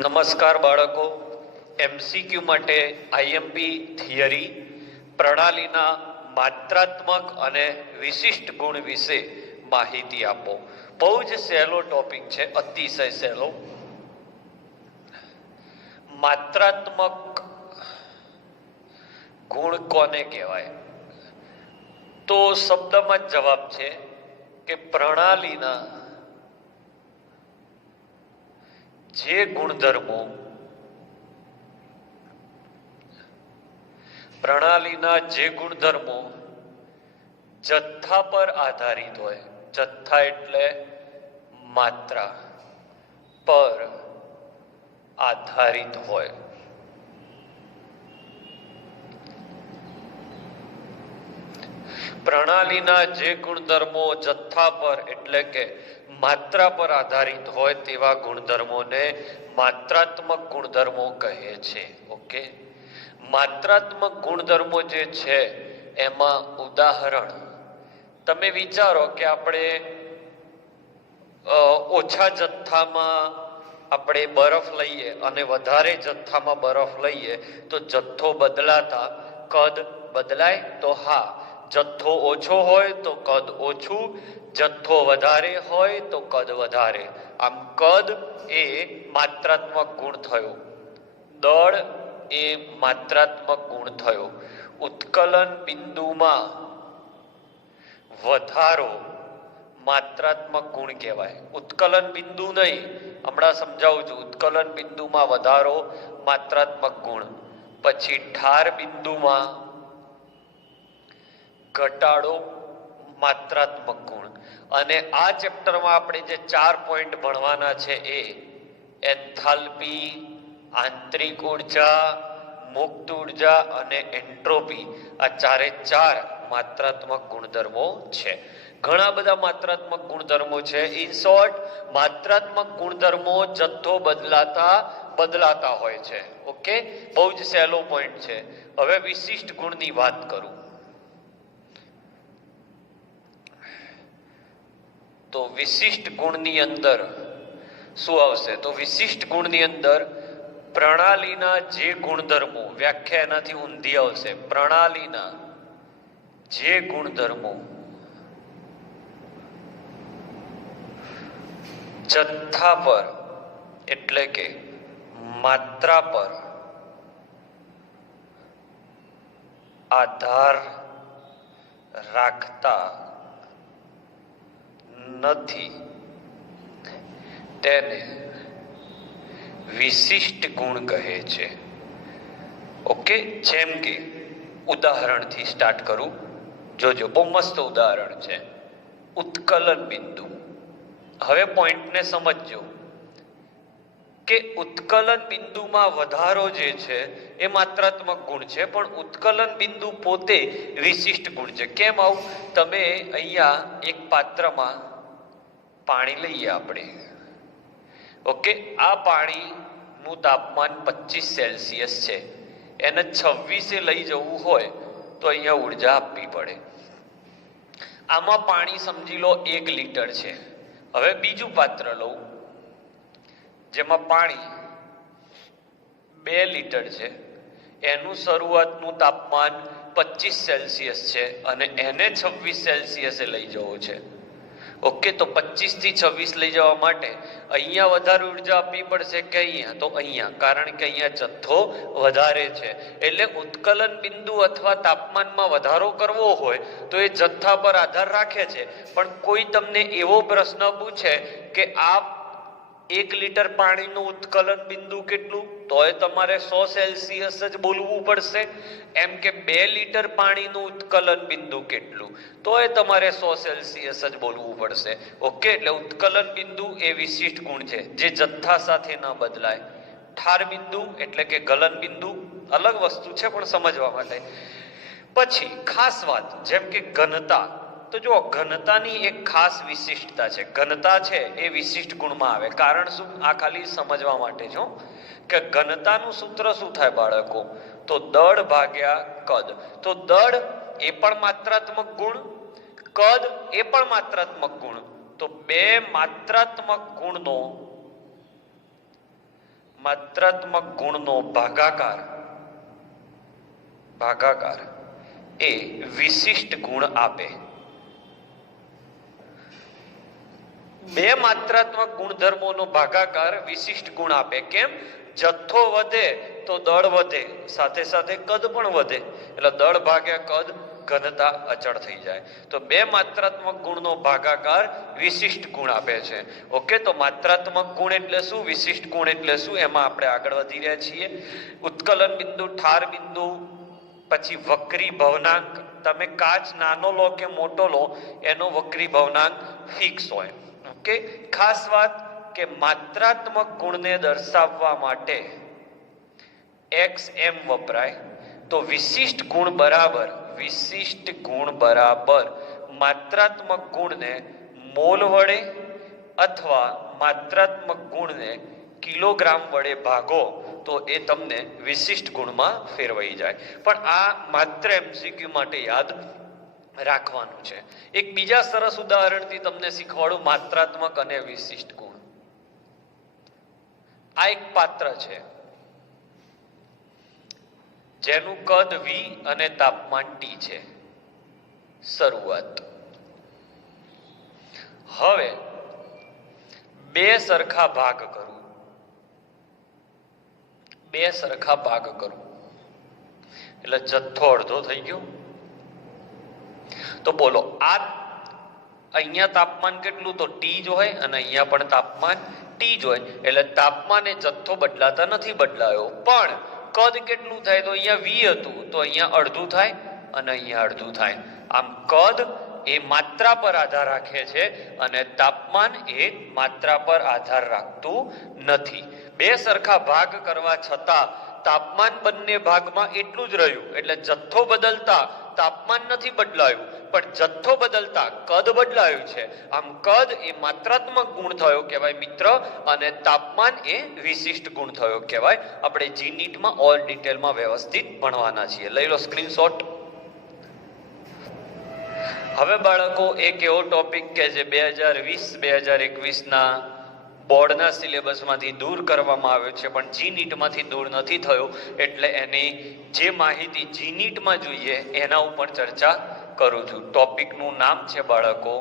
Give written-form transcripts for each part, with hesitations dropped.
નમસ્કાર બાળકો, એમસીક્યુ માટે આઈએમપી થિયરી પ્રણાલીના માત્રાત્મક અને વિશિષ્ટ ગુણ વિશે માહિતી આપો. બહુ જ સહેલો ટોપિક છે, અતિશય સહેલો. માત્રાત્મક ગુણ કોને કહેવાય? તો શબ્દમાં જ જવાબ છે કે પ્રણાલીના જે ગુણધર્મો જથ્થા પર આધારિત હોય, જથ્થા એટલે માત્રા પર આધારિત હોય, પ્રણાલીના જે ગુણધર્મો જથ્થા પર એટલે કે માત્રા પર આધારિત હોય તેવા ગુણધર્મોને માત્રાત્મક ગુણધર્મો કહે છે. ઓકે, માત્રાત્મક ગુણધર્મો જે છે એમાં ઉદાહરણ તમે વિચારો કે આપણે ઓછા જથ્થામાં આપણે બરફ લઈએ અને વધારે જથ્થામાં બરફ લઈએ તો જથ્થો બદલાતા કદ બદલાય? તો હા. જથ્થો ઓછો હોય તો કદ ઓછું, જથ્થો વધારે હોય તો કદ વધારે. આમ કદ એ માત્રાત્મક ગુણ થયો, દળ એ માત્રાત્મક ગુણ થયો, ઉત્કલન બિંદુમાં વધારો માત્રાત્મક ગુણ કહેવાય. ઉત્કલન બિંદુ નહીં, હમણાં સમજાવું છું. ઉત્કલન બિંદુમાં વધારો માત્રાત્મક ગુણ, પછી ઠાર બિંદુમાં ઘટાડો માત્રાત્મક ગુણ. અને આ ચેપ્ટરમાં આપણે જે 4 પોઈન્ટ ભણવાના છે એ એન્થાલ્પી, આંતરિક ઉર્જા, મુક્ત ઉર્જા અને એન્ટ્રોપી. આ ચારે ચાર માત્રાત્મક ગુણધર્મો છે. ઘણા બધા માત્રાત્મક ગુણધર્મો છે. ઇન શોર્ટ, માત્રાત્મક ગુણધર્મો જથ્થો બદલાતા હોય છે. ઓકે, બહુ જ સહેલો પોઈન્ટ છે. હવે વિશિષ્ટ ગુણની વાત કરું તો વિશિષ્ટ ગુણની અંદર શું આવશે? તો વિશિષ્ટ ગુણની અંદર પ્રણાલીના જે ગુણધર્મો, વ્યાખ્યા એનાથી ઊંધી આવશે. પ્રણાલીના જે ગુણધર્મો જથ્થા પર એટલે કે માત્રા પર આધાર રાખતા નથી તેને વિશિષ્ટ ગુણ કહે છે. ઓકે, જેમ કે ઉદાહરણથી સ્ટાર્ટ કરું. જોજો, બહુ મસ્ત ઉદાહરણ છે. ઉત્કલન બિંદુ. હવે પોઈન્ટને સમજજો કે ઉત્કલન બિંદુમાં વધારો જે છે એ માત્રાત્મક ગુણ છે, પણ ઉત્કલન બિંદુ પોતે વિશિષ્ટ ગુણ છે. કેમ આવું? તમે અહીંયા એક પાત્રમાં પાણી લઈએ આપણે. ઓકે, આ પાણીનું તાપમાન 25 સેલ્સિયસ છે. એને 26 લઈ જવું હોય તો અહીંયા ઉર્જા આપવી પડે. આમાં પાણી સમજી લો 1 લીટર છે. હવે બીજું પાત્ર લઉં જેમાં પાણી 2 લીટર છે. એનું શરૂઆતનું તાપમાન 25 સેલ્સિયસ છે અને એને 26 સેલ્સિયસે લઈ જવું છે. ઓકે, તો 25 થી 26 લઈ જવા માટે અહીંયા વધારે ઉર્જા આપવી પડશે કે અહીંયા? તો અહીંયા, કારણ કે અહીંયા જથ્થો વધારે છે. એટલે ઉત્કલન બિંદુ અથવા તાપમાનમાં વધારો કરવો હોય તો એ જથ્થા પર આધાર રાખે છે. પણ કોઈ તમને એવો પ્રશ્ન પૂછે કે આ 1 લીટર પાણીનું ઉત્કલન બિંદુ કેટલું? તોય તમારે 100 સેલ્સિયસ જ બોલવું પડશે. એમ કે 2 લીટર પાણીનું ઉત્કલન બિંદુ કેટલું? તોય તમારે 100 સેલ્સિયસ જ બોલવું પડશે. ઓકે, એટલે ઉત્કલન બિંદુ એ વિશિષ્ટ ગુણ છે જે જથ્થા સાથે ન બદલાય. ઠાર બિંદુ એટલે કે ગલન બિંદુ અલગ વસ્તુ છે, પણ સમજવા માટે. પછી ખાસ વાત, જેમ કે ઘનતા. તો જો ઘનતાની એક ખાસ વિશિષ્ટતા છે. ઘનતા છે એ વિશિષ્ટ ગુણમાં આવે. કારણ શું? આ ખાલી સમજવા માટે છો કે ઘનતાનું સૂત્ર શું થાય બાળકો? તો દળ ભાગ્યા કદ. તો દળ એ પણ માત્રાત્મક ગુણ, કદ એ પણ માત્રાત્મક ગુણ. તો બે માત્રાત્મક ગુણનો માત્રાત્મક ગુણનો ભાગાકાર એ વિશિષ્ટ ગુણ આપે. બે માત્રાત્મક ગુણધર્મોનો ભાગાકાર વિશિષ્ટ ગુણ આપે. કેમ? જથ્થો વધે તો દળ વધે, સાથે સાથે કદ પણ વધે. એટલે દળ ભાગ્યા કદ, ઘનતા અચળ થઈ જાય. તો બે માત્રાત્મક ગુણનો ભાગાકાર વિશિષ્ટ ગુણ આપે છે. ઓકે, તો માત્રાત્મક ગુણ એટલે શું, વિશિષ્ટ ગુણ એટલે શું, એમાં આપણે આગળ વધી રહ્યા છીએ. ઉત્કલન બિંદુ, ઠાર બિંદુ, પછી વક્રી ભવનાંક. તમે કાચ નાનો લો કે મોટો લો, એનો વક્રી ભવનાંક ફિક્સ હોય. ઓકે, ખાસ વાત કે માત્રાત્મક ગુણને દર્શાવવા માટે XM વપરાય. તો વિશિષ્ટ ગુણ બરાબર માત્રાત્મક ગુણને મોલ વડે અથવા માત્રાત્મક ગુણને કિલોગ્રામ વડે ભાગો તો એ તમને વિશિષ્ટ ગુણમાં ફેરવાઈ જાય. પણ આ માત્ર MCQ માટે યાદ રાખવાનું છે. એક બીજા સરસ ઉદાહરણથી તમને શીખવાડું માત્રાત્મક અને વિશિષ્ટ ગુણ. આ એક પાત્ર છે જેનું કદ V અને તાપમાન T છે. શરૂઆત. હવે બે સરખા ભાગ કરું એટલે જથ્થો અડધો થઈ ગયો. તો બોલો, આ અહીંયા તાપમાન કેટલું? તો T જ હોય, અને અહીંયા પણ તાપમાન T જ હોય. એટલે તાપમાન એ જથ્થો બદલાતા નથી, બદલાયો. પણ કદ કેટલું થાય? તો અહીંયા V હતું, તો અહીંયા અડધું થાય અને અહીંયા અડધું થાય. આમ કદ એ માત્રા પર આધાર રાખે છે અને તાપમાન એ માત્રા પર આધાર રાખતું નથી. બે સરખા ભાગ કરવા છતાં તાપમાન બંને ભાગમાં એટલું જ રહ્યું. એટલે જથ્થો બદલતા તાપમાન નથી બદલાયું, પણ જથ્થો બદલતા કદ બદલાયું છે. આમ કદ એ માત્રાત્મક ગુણ થયો કહેવાય મિત્ર, અને તાપમાન એ વિશિષ્ટ ગુણ થયો કહેવાય. આપણે GNET-માં ઓલ ડિટેલમાં વ્યવસ્થિત ભણવાના છીએ. લઈ લો સ્ક્રીનશોટ. હવે બાળકો, એક એવો ટોપિક કે જે 2020-2021 બોર્ડના સિલેબસમાંથી દૂર કરવામાં આવ્યો છે, પણ GNET-માંથી દૂર નથી થયો. એટલે એની જે માહિતી GNET-માં જોઈએ એના ઉપર ચર્ચા કરું છું. ટોપિકનું નામ છે બાળકો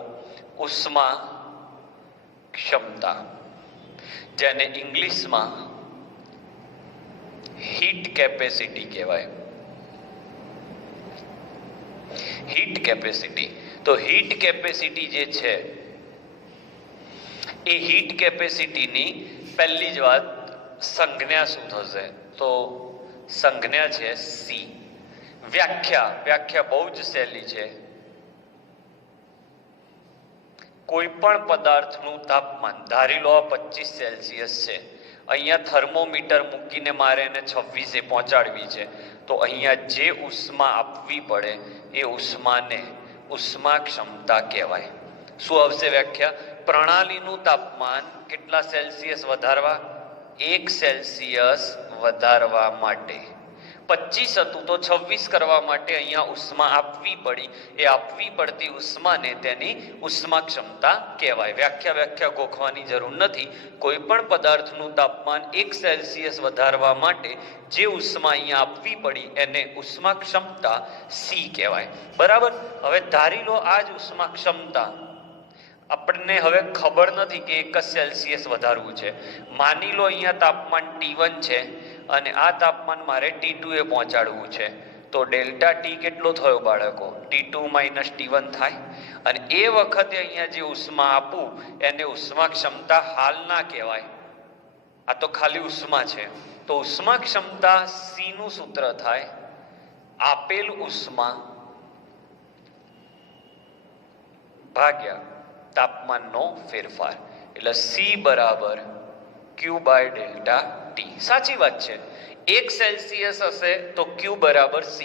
ઉષ્મા ક્ષમતા, જેને ઇંગ્લિશમાં હીટ કેપેસિટી કહેવાય. Heat capacity. તો હીટ કેપેસિટી જે છે એ હીટ કેપેસિટીની પહેલી જ વાત, સંજ્ઞા શું થશે? તો સંજ્ઞા છે C. વ્યાખ્યા બહુ જ સહેલી છે. કોઈ પણ પદાર્થનું તાપમાન ધારી લો 25 સેલ્સિયસ છે. અહીંયા થર્મોમીટર મૂકીને મારે એને 26 પહોંચાડવી છે. તો અહીંયા જે ઉષ્મા આપવી પડે એ ઉષ્માને ઉષ્મા ક્ષમતા કહેવાય. શું આવશે વ્યાખ્યા? પ્રણાલીનું તાપમાન કેટલા સેલ્સિયસ વધારવા? 1 સેલ્સિયસ વધારવા માટે 25 હતું તો 26 કરવા માટે અહીંયા ઉષ્મા આપવી પડી. એ આપવી પડતી ઉષ્માને તેની ઉષ્મા ક્ષમતા કહેવાય. વ્યાખ્યા ગોખવાની જરૂર નથી. કોઈ પણ પદાર્થનું તાપમાન 1 સેલ્સિયસ વધારવા માટે જે ઉષ્મા અહીંયા આપવી પડી એને ઉષ્મા ક્ષમતા C કહેવાય. બરાબર. હવે ધારી લો આ જ ઉષ્મા ક્ષમતા આપણને હવે ખબર નથી કે 1 સેલ્સિયસ વધારવું છે. માની લો અહીંયા તાપમાન T1 છે અને આ તાપમાન મારે T2 એ પહોંચાડવું છે. તો ડેલ્ટા T કેટલો થયો બાળકો? T2 - T1 થાય. અને એ વખતે અહીંયા જે ઉષ્મા આપું એને ઉષ્મા ક્ષમતા હાલ ના કહેવાય. આ તો ખાલી ઉષ્મા છે. તો ઉષ્મા ક્ષમતા C નું સૂત્ર થાય આપેલ ઉષ્મા ભાગ્યા તાપમાનનો ફેરફાર. એટલે C બરાબર Q બાય ડેલ્ટા T. સાચી વાત છે. 1 સેલ્સિયસ હશે તો Q બરાબર C.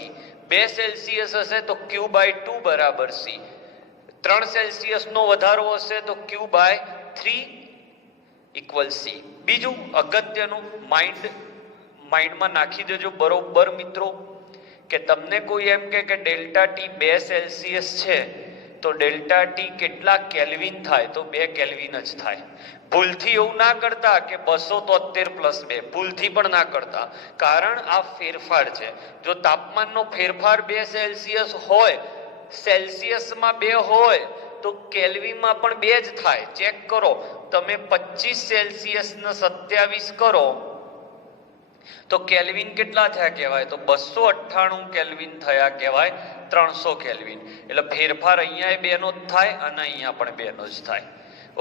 2 સેલ્સિયસ હશે તો Q બાય 2 બરાબર C. 3 સેલ્સિયસ નો વધારો હશે તો Q બાય 3 ઇક્વલ C. બીજું અગત્યનું માઇન્ડમાં નાખી દેજો બરોબર મિત્રો, કે તમને કોઈ એમ કે ડેલ્ટા T 2 સેલ્સિયસ છે તો ડેલ્ટા ટી કેટલા કેલ્વિન થાય? તો 2 કેલ્વિન જ થાય. ભૂલથી એવું ના કરતા કે 273 + 2, ભૂલથી પણ ના કરતા, કારણ આ ફેરફાર છે. જો તાપમાનનો ફેરફાર 2 સેલ્સિયસ હોય, સેલ્સિયસમાં 2 હોય, તો કેલ્વિનમાં પણ 2 જ થાય. ચેક કરો, તમે 25 સેલ્સિયસ ને 27 કરો તો કેલ્વિન કેટલા થયા કહેવાય? તો 298 કેલ્વિન થયા કહેવાય, 300 કેલ્વિન. એટલે ફેરફાર અહીંયા 2 નો જ થાય અને અહીંયા પણ 2 નો જ થાય.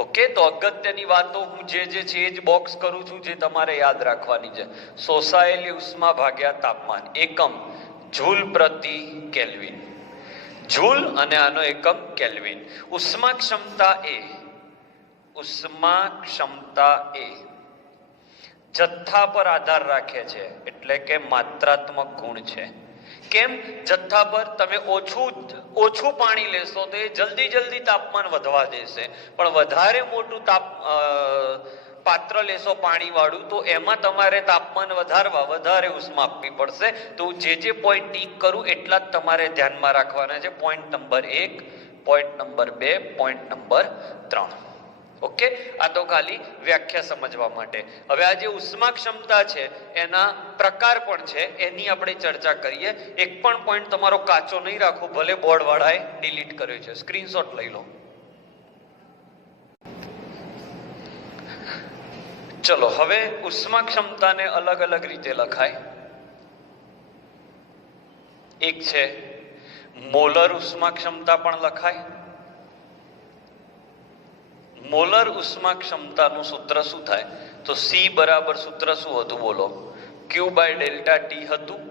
ઓકે, તો અગત્યની વાતો હું જે છે એ જ બોક્સ કરું છું, જે તમારે યાદ રાખવાની છે. શોષાયેલી ઉષ્મા ભાગ્યા તાપમાન, એકમ જૂલ પ્રતિ કેલ્વિન. જૂલ અને આનો એકમ કેલ્વિન. ઉષ્મા ક્ષમતા એ, ઉષ્મા ક્ષમતા એ જથ્થા પર આધાર રાખે છે, એટલે કે માત્રાત્મક ગુણ છે. કેમ? જથ્થા પર તમે ઓછું પાણી લેશો તો એ જલ્દી તાપમાન વધવા દેશે, પણ વધારે મોટું પાત્ર લેશો પાણી વાળું તો એમાં તમારે તાપમાન વધારે ઉષ્મા આપવી પડશે. તો જે પોઈન્ટ ટીક કરું એટલા જ તમારે ધ્યાનમાં રાખવાના છે. Point number 1, point number 2, point number 3. Okay, આ તો ખાલી વ્યાખ્યા સમજવા માટે. હવે આ જે ઉષ્મા ક્ષમતા છે એના પ્રકાર પણ છે, એની આપણે ચર્ચા કરીએ. એક પણ પોઈન્ટ તમારો કાચો નહીં રાખો, ભલે બોર્ડ વાળાએ ડિલીટ કર્યો છે, સ્ક્રીનશોટ લઈ લો. ચલો, હવે ઉષ્મા ક્ષમતાને અલગ અલગ રીતે લખાય. એક છે મોલર ઉષ્મા ક્ષમતા પણ લખાય. મોલર ઉષ્મા ક્ષમતાનું સૂત્ર શું થાય? તો C બરાબર સૂત્ર શું હતું બોલો? Q/ΔT હતું.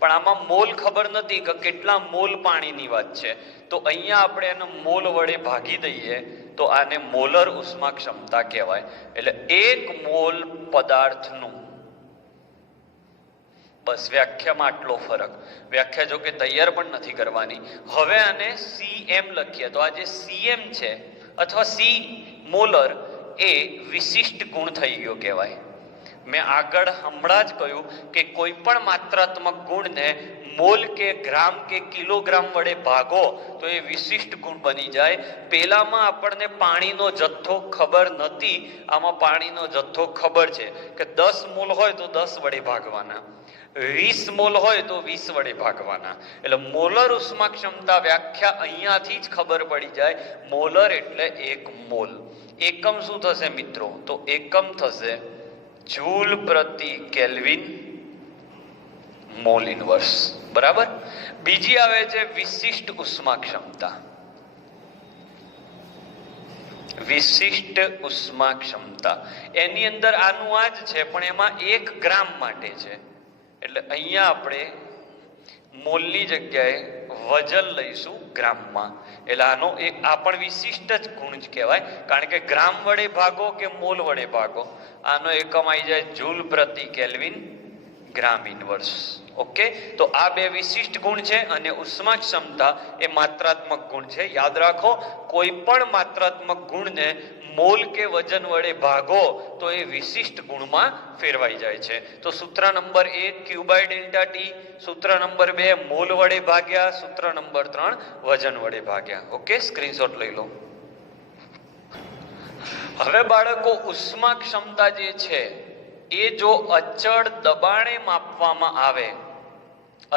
પણ આમાં મોલ ખબર નથી કે કેટલા મોલ પાણીની વાત છે, તો અહીંયા આપણે એને મોલ વડે ભાગી દઈએ તો આને મોલર ઉષ્મા ક્ષમતા કહેવાય. એટલે 1 મોલ પદાર્થનું, બસ વ્યાખ્યામાં આટલો ફરક. વ્યાખ્યા જો કે તૈયાર પણ નથી કરવાની. હવે આને CM લખીએ તો આ જે CM છે અથવા C મોલર એ વિશિષ્ટ ગુણ થઈ ગયો કહેવાય. મેં આગળ હમણાં જ કહ્યું કે કોઈ પણ માત્રાત્મક ગુણને મોલ કે ગ્રામ કે કિલોગ્રામ વડે ભાગો તો એ વિશિષ્ટ ગુણ બની જાય. પેલામાં આપણને પાણીનો જથ્થો ખબર નથી, આમાં પાણીનો જથ્થો ખબર છે કે 10 મોલ હોય તો 10 વડે ભાગવાના, 20 મોલ હોય તો 20 વડે ભાગવાના. એટલે મોલર ઉષ્મા ક્ષમતા વ્યાખ્યા અહીંયાથી જ ખબર પડી જાય. મોલર એટલે 1 મોલ. એકમ શું થશે મિત્રો? તો એકમ થશે જૂલ પ્રતિ કેલ્વિન મોલ ઇનવર્સ. બરાબર. બીજી આવે છે વિશિષ્ટ ઉષ્મા ક્ષમતા. વિશિષ્ટ ઉષ્મા ક્ષમતા એની અંદર આનું આ જ છે, પણ એમાં 1 ગ્રામ માટે છે. એટલે અહીંયા આપણે મોલની જગ્યાએ વજન લઈશું ગ્રામમાં. એટલે આનો આ પણ વિશિષ્ટ જ ગુણ જ કહેવાય, કારણ કે ગ્રામ વડે ભાગો કે મોલ વડે ભાગો, આનો એકમ આવી જાય જૂલ પ્રતિ કેલ્વિન ગ્રામ ઇનવર્સ. ઓકે, તો આ 2 વિશિષ્ટ ગુણ છે અને ઉષ્મા ક્ષમતા એ માત્રાત્મક ગુણ છે. યાદ રાખો, કોઈ પણ માત્રાત્મક ગુણને મોલ કે વજન વડે ભાગો તો એ વિશિષ્ટ ગુણમાં ફેરવાઈ જાય છે. તો સૂત્ર નંબર 1 Q/ΔT, સૂત્ર નંબર 2 મોલ વડે ભાગ્યા, સૂત્ર નંબર 3 વજન વડે ભાગ્યા. ઓકે, સ્ક્રીનશોટ લઈ લો. હવે બાળકો, ઉષ્મા ક્ષમતા જે છે એ જો અચળ દબાણે માપવામાં આવે,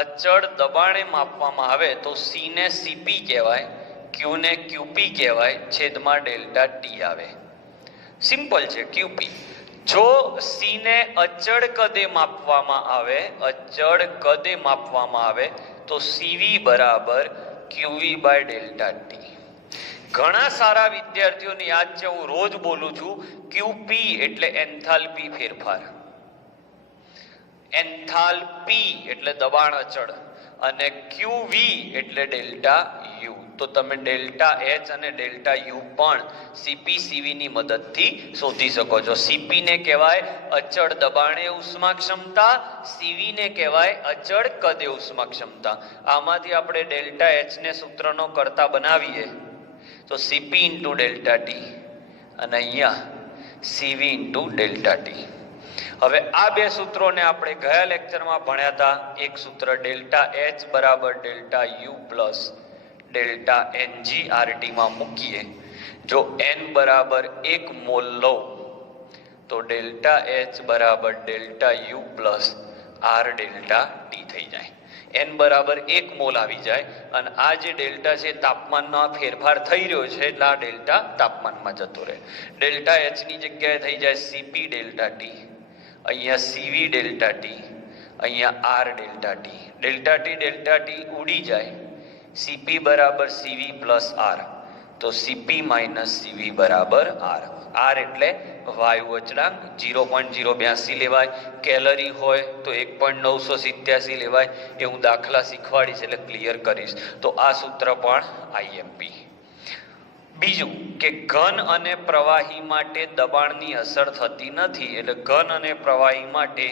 અચળ દબાણે માપવામાં આવે તો C ને CP કહેવાય, Q ને QP કહેવાય, છેદમાં ΔT આવે. સિમ્પલ છે, QP. જો C ને અચળ કદે માપવામાં આવે, અચળ કદે માપવામાં આવે તો CV બરાબર QV/ΔT. ઘણા સારા વિદ્યાર્થીઓને યાદ છે, હું રોજ બોલું છું, QP એટલે એન્થાલ્પી ફેરફાર, એન્થાલ્પી એટલે દબાણ અચળ, અને QV એટલે ΔU. તો તમે ΔH અને ΔU પણ CP CV ની મદદથી શોધી શકો છો. CP ને કહેવાય અચળ દબાણે ઉષ્મા ક્ષમતા, CV ને કહેવાય અચળ કદે ઉષ્મા ક્ષમતા. આમાંથી આપણે ΔH ને સૂત્રનો કરતા બનાવીએ તો CP × ΔT અને અહીંયા CV × ΔT. હવે આ 2 સૂત્રોને આપણે ગયા લેક્ચરમાં ભણ્યા હતા. એક સૂત્ર ΔH બરાબર ΔU પ્લસ ડેલ્ટા NgRT માં મૂકીએ, જો n બરાબર 1 મોલ લઉં તો ડેલ્ટા H બરાબર delta U plus R delta T થઈ જાય. n બરાબર 1 મોલ આવી જાય અને આ જે ડેલ્ટા છે તાપમાનનો ફેરફાર થઈ રહ્યો છે એટલે આ ડેલ્ટા તાપમાનમાં જતો રહે. ડેલ્ટા H ની જગ્યાએ થઈ જાય Cp ડેલ્ટા T, અહીંયા Cv ડેલ્ટા T, અહીંયા R delta T. Delta T ઉડી જાય, Cp બરાબર Cv પ્લસ R, તો Cp માઇનસ Cv બરાબર R. R એટલે વાયુ અચળાંક 0.082 લેવાય. કેલરી હોય તો 1.987 લેવાય. એ હું દાખલા શીખવાડીશ એટલે ક્લિયર કરીશ. તો આ સૂત્ર પણ IMP. બીજું કે ઘન અને પ્રવાહી માટે દબાણની અસર થતી નથી, એટલે ઘન અને પ્રવાહી માટે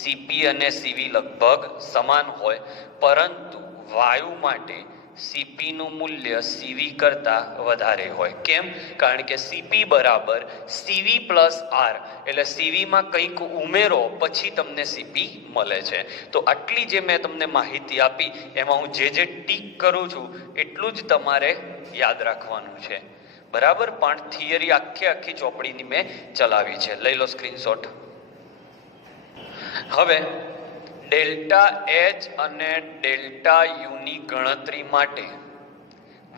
Cp અને Cv લગભગ સમાન હોય, પરંતુ વાયુ માટે Cp નું મૂલ્ય Cv કરતા વધારે હોય. કેમ? કારણ કે Cp બરાબર Cv પ્લસ R, એટલે Cv માં કંઈક ઉમેરો પછી તમને Cp મળે છે. તો આટલી જે મેં તમને માહિતી આપી એમાં હું જે ટીક કરું છું એટલું જ તમારે યાદ રાખવાનું છે, બરાબર? પણ થિયરી આખી ચોપડીની મેં ચલાવી છે, લઈ લો સ્ક્રીનશોટ. હવે ડેલ્ટા H અને ડેલ્ટા U ની ગણતરી માટે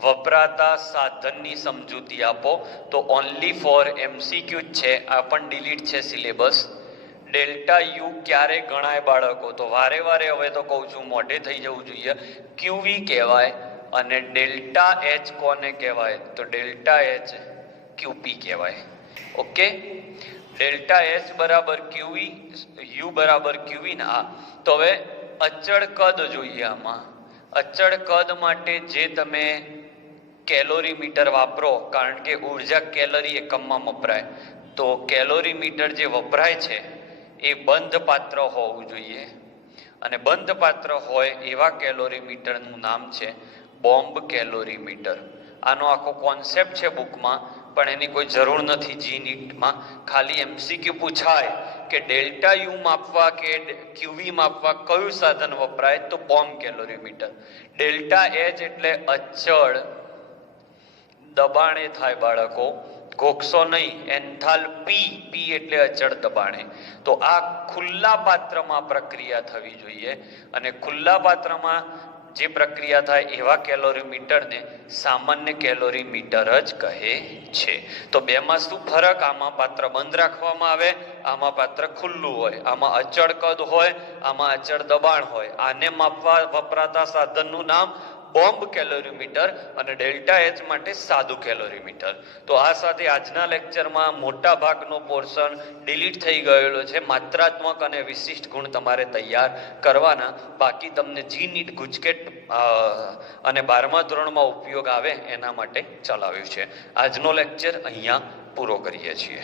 વપરાતા સાધનની સમજૂતી આપો. તો ઓનલી ફોર MCQ જ છે, આ પણ ડિલીટ છે સિલેબસ. ડેલ્ટા U ક્યારે ગણાય બાળકો? તો વારે હવે તો કહું છું, મોઢે થઈ જવું જોઈએ. QV કહેવાય. અને ડેલ્ટા H કોને કહેવાય? તો ડેલ્ટા H QP કહેવાય. ઓકે, ડેલ્ટા H બરાબર QV, U બરાબર QV ના. તો હવે અચળ કદ જોઈએ. આમાં અચળ કદ માટે જે તમે કેલોરીમીટર વાપરો, કારણ કે ઉર્જા કેલરી એકમમાં વપરાય, તો કેલોરીમીટર જે વપરાય છે એ બંધ પાત્ર હોવું જોઈએ. અને બંધ પાત્ર હોય એવા કેલોરીમીટરનું નામ છે બોમ્બ કેલોરીમીટર. આનો આખો કોન્સેપ્ટ છે બુકમાં, પણ એની કોઈ જરૂર નથી જી નીટમાં. ખાલી MCQ પૂછાય કે ડેલ્ટા U માપવા કે QV માપવા કયું સાધન વપરાય, તો બોમ્બ કેલોરીમીટર. ડેલ્ટા H એટલે અચળ દબાણે થાય બાળકો, ઘોકસો નહીં. એન્થાલ્પી, P એટલે અચળ દબાણે. તો આ ખુલ્લા પાત્રમાં પ્રક્રિયા થવી જોઈએ, અને ખુલ્લા પાત્રમાં જે પ્રક્રિયા થાય એવા કેલોરીમીટરને સામાન્ય કેલોરીમીટર જ કહે છે. તો બેમાં શું ફરક? આમાં પાત્ર બંધ રાખવામાં આવે, આમાં પાત્ર ખુલ્લું હોય. આમાં અચળ કદ હોય, આમાં અચળ દબાણ હોય. આને માપવા વપરાતા સાધનનું નામ બોમ્બ કેલોરીમીટર, અને ડેલ્ટા H માટે સાદું કેલોરીમીટર. તો આ સાથે આજના લેક્ચરમાં મોટા ભાગનો પોર્શન ડિલીટ થઈ ગયેલો છે. માત્રાત્મક અને વિશિષ્ટ ગુણ તમારે તૈયાર કરવાના. બાકી તમને જી નીટ ગુજકેટ અને 12મા ધોરણમાં ઉપયોગ આવે એના માટે ચલાવ્યું છે. આજનો લેક્ચર અહીંયા પૂરો કરીએ છીએ.